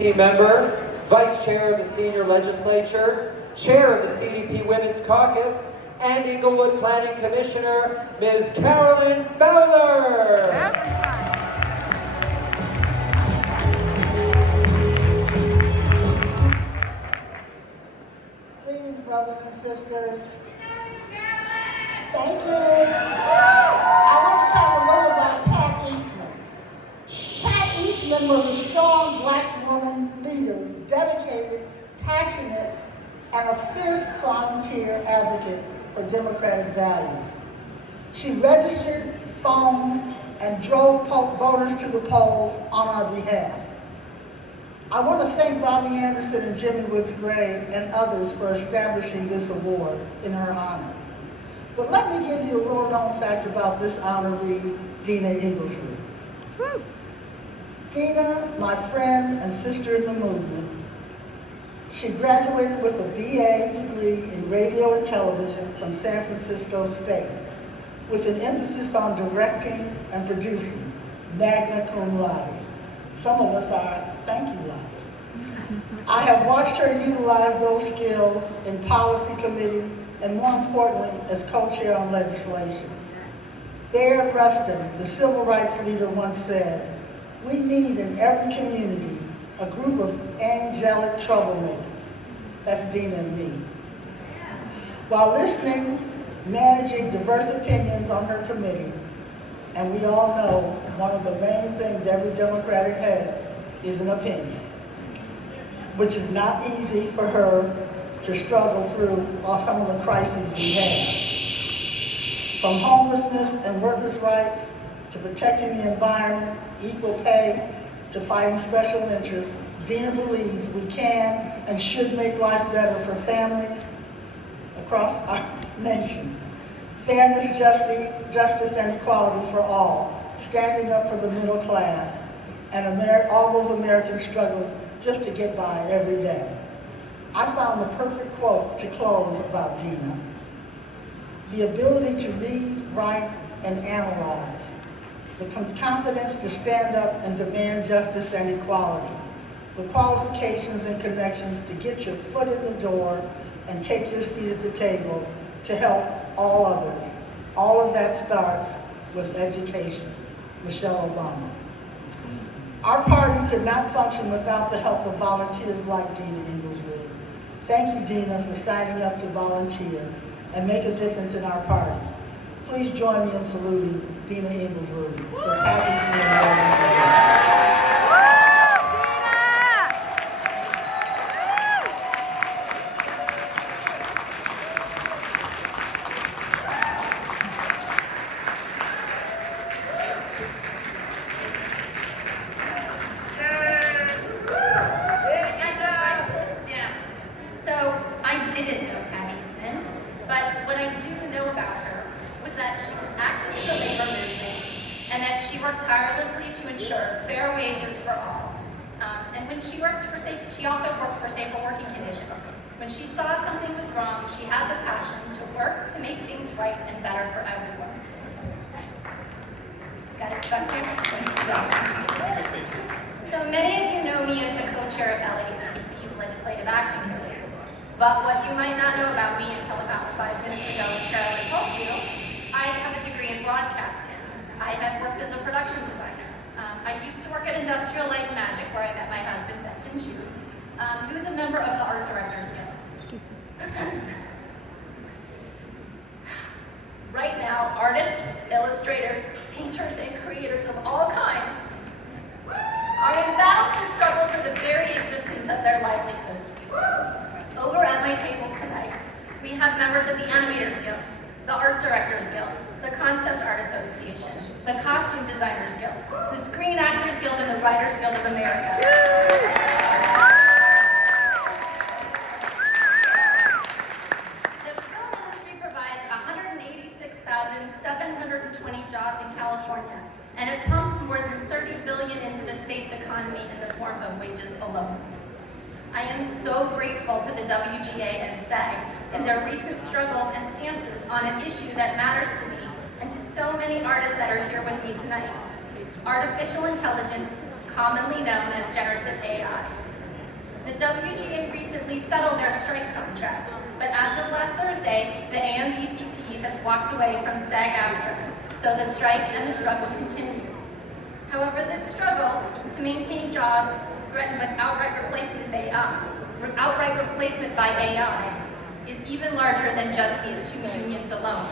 Member, Vice Chair of the Senior Legislature, Chair of the CDP Women's Caucus, and Inglewood Planning Commissioner, Ms. Carolyn Fowler. Every time. Greetings, brothers and sisters. Thank you. I want to talk a little about Pat Eastman. Pat Eastman was a strong black woman leader, dedicated, passionate, and a fierce volunteer advocate for democratic values. She registered, phoned, and drove voters to the polls on our behalf. I want to thank Bobby Anderson and Jimmy Woods Gray and others for establishing this award in her honor. But let me give you a little known fact about this honoree, Deana Igelsrud. Deana, my friend and sister in the movement, she graduated with a BA degree in radio and television from San Francisco State, with an emphasis on directing and producing, magna cum laude. Some of us are, thank you, Lottie. I have watched her utilize those skills in policy committee and, more importantly, as co-chair on legislation. Bayard Rustin, the civil rights leader, once said, "We need in every community a group of angelic troublemakers." That's Deana and me. While listening, managing diverse opinions on her committee, and we all know one of the main things every Democratic has is an opinion, which is not easy for her to struggle through all some of the crises we have. From homelessness and workers' rights, to protecting the environment, equal pay, to fighting special interests, Deana believes we can and should make life better for families across our nation. Fairness, justice, and equality for all, standing up for the middle class, and all those Americans struggle just to get by every day. I found the perfect quote to close about Deana. The ability to read, write, and analyze. The confidence to stand up and demand justice and equality. The qualifications and connections to get your foot in the door and take your seat at the table to help all others. All of that starts with education. Michelle Obama. Our party could not function without the help of volunteers like Deana Igelsrud. Thank you, Deana, for signing up to volunteer and make a difference in our party. Please join me in saluting Deana Igelsrud, the Pat Eastman Volunteer Awards. She also worked for safer working conditions. When she saw something was wrong, she had the passion to work to make things right and better for everyone. Got it back there? So many of you know me as the co-chair of LACDP's Legislative Action Committee. But what you might not know about me until about 5 minutes ago when Carolyn told you, I have a degree in broadcasting. I have worked as a production designer. I used to work at Industrial Light and Magic, where I met my husband, Benton Jude, who is a member of the Art Directors Guild. Excuse me. Right now, artists, illustrators, painters, and creators of all kinds are in battle and struggle for the very existence of their livelihoods. Over at my tables tonight, we have members of the Animators Guild, the Art Directors Guild, the Concept Art Association, the Costume Designers Guild, the Screen Actors Guild, and the Writers Guild of America. The film industry provides 186,720 jobs in California, and it pumps more than $30 billion into the state's economy in the form of wages alone. I am so grateful to the WGA and SAG in their recent struggles and stances on an issue that matters to me and to so many artists that are here with me tonight. Artificial intelligence, commonly known as generative AI. WGA recently settled their strike contract, but as of last Thursday, the AMPTP has walked away from SAG-AFTRA, so the strike and the struggle continues. However, this struggle to maintain jobs threatened with outright replacement by AI is even larger than just these two unions alone.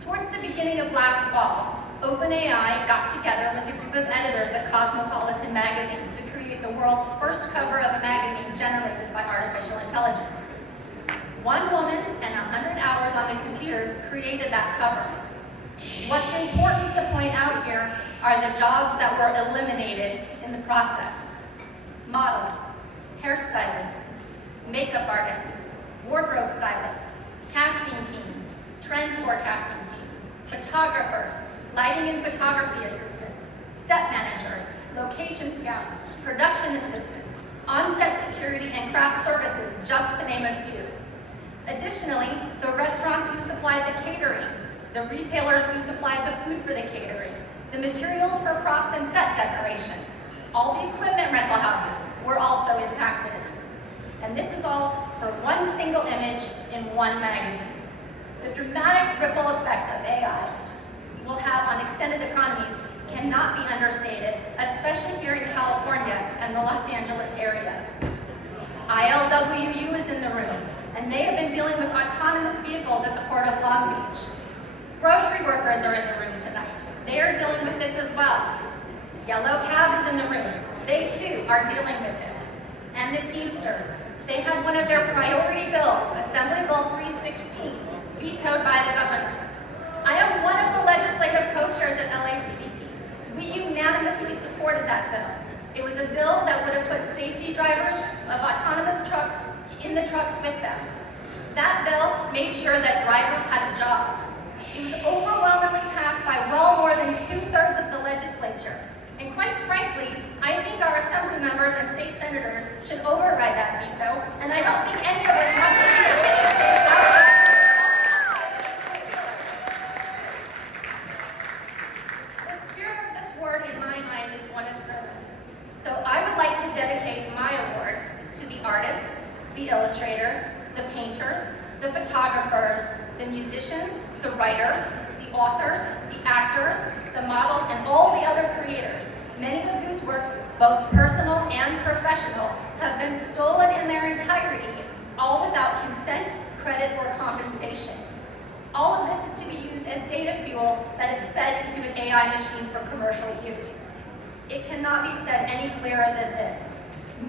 Towards the beginning of last fall, OpenAI got together with a group of editors at Cosmopolitan magazine to create the world's first cover of a magazine generated by artificial intelligence. One woman and 100 hours on the computer created that cover. What's important to point out here are the jobs that were eliminated in the process. Models, hairstylists, makeup artists, wardrobe stylists, casting teams, trend forecasting teams, photographers, lighting and photography assistants, set managers, location scouts, production assistants, on-set security and craft services, just to name a few. Additionally, the restaurants who supplied the catering, the retailers who supplied the food for the catering, the materials for props and set decoration, all the equipment rental houses were also impacted. And this is all for one single image in one magazine. The dramatic ripple effects of AI will have on extended economies cannot be understated, especially here in California and the Los Angeles area. ILWU is in the room, and they have been dealing with autonomous vehicles at the Port of Long Beach. Grocery workers are in the room tonight. They are dealing with this as well. Yellow Cab is in the room. They too are dealing with this. And the Teamsters. They had one of their priority bills, Assembly Bill 316, vetoed by the governor. I am one of the legislative co-chairs at LACDP. We unanimously supported that bill. It was a bill that would have put safety drivers of autonomous trucks in the trucks with them. That bill made sure that drivers had a job. It was overwhelmingly passed by well more than 2/3 of the legislature. And quite frankly, I think our assembly members and state senators should override that veto, and I don't think any of us wants to be the face out. The spirit of this word in my mind is one of service. So I would like to dedicate my award to the artists, the illustrators, the painters, the photographers, the musicians, the writers, the authors, the actors, the models, and all the other creators, many of whose works, both personal and professional, have been stolen in their entirety, all without consent, credit, or compensation. All of this is to be used as data fuel that is fed into an AI machine for commercial use. It cannot be said any clearer than this.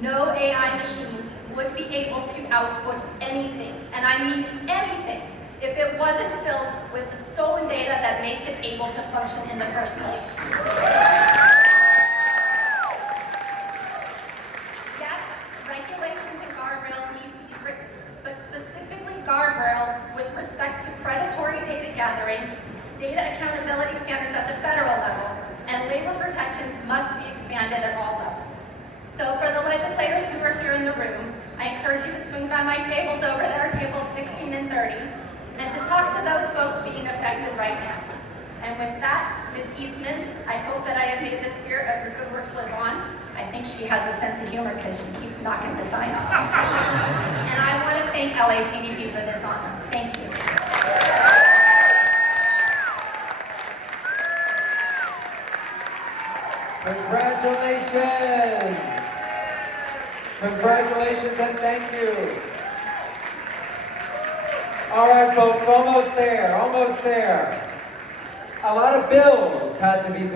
No AI machine would be able to output anything, and I mean anything, if it wasn't filled with the stolen data that makes it able to function in the first place. Yes, regulations and guardrails need to be written, but specifically guardrails with respect to predatory data gathering, data accountability standards at the federal level, and labor protections must be expanded at all levels. So for the legislators who are here in the room, I encourage you to swing by my tables over there, tables 16 and 30, and to talk to those folks being affected right now. And with that, Ms. Eastman, I hope that I have made the spirit of your good works live on. I think she has a sense of humor because she keeps knocking the sign off. And I want to thank LACDP for this honor. Thank you. Congratulations! Congratulations and thank you. All right, folks, almost there, almost there. A lot of bills had to be paid.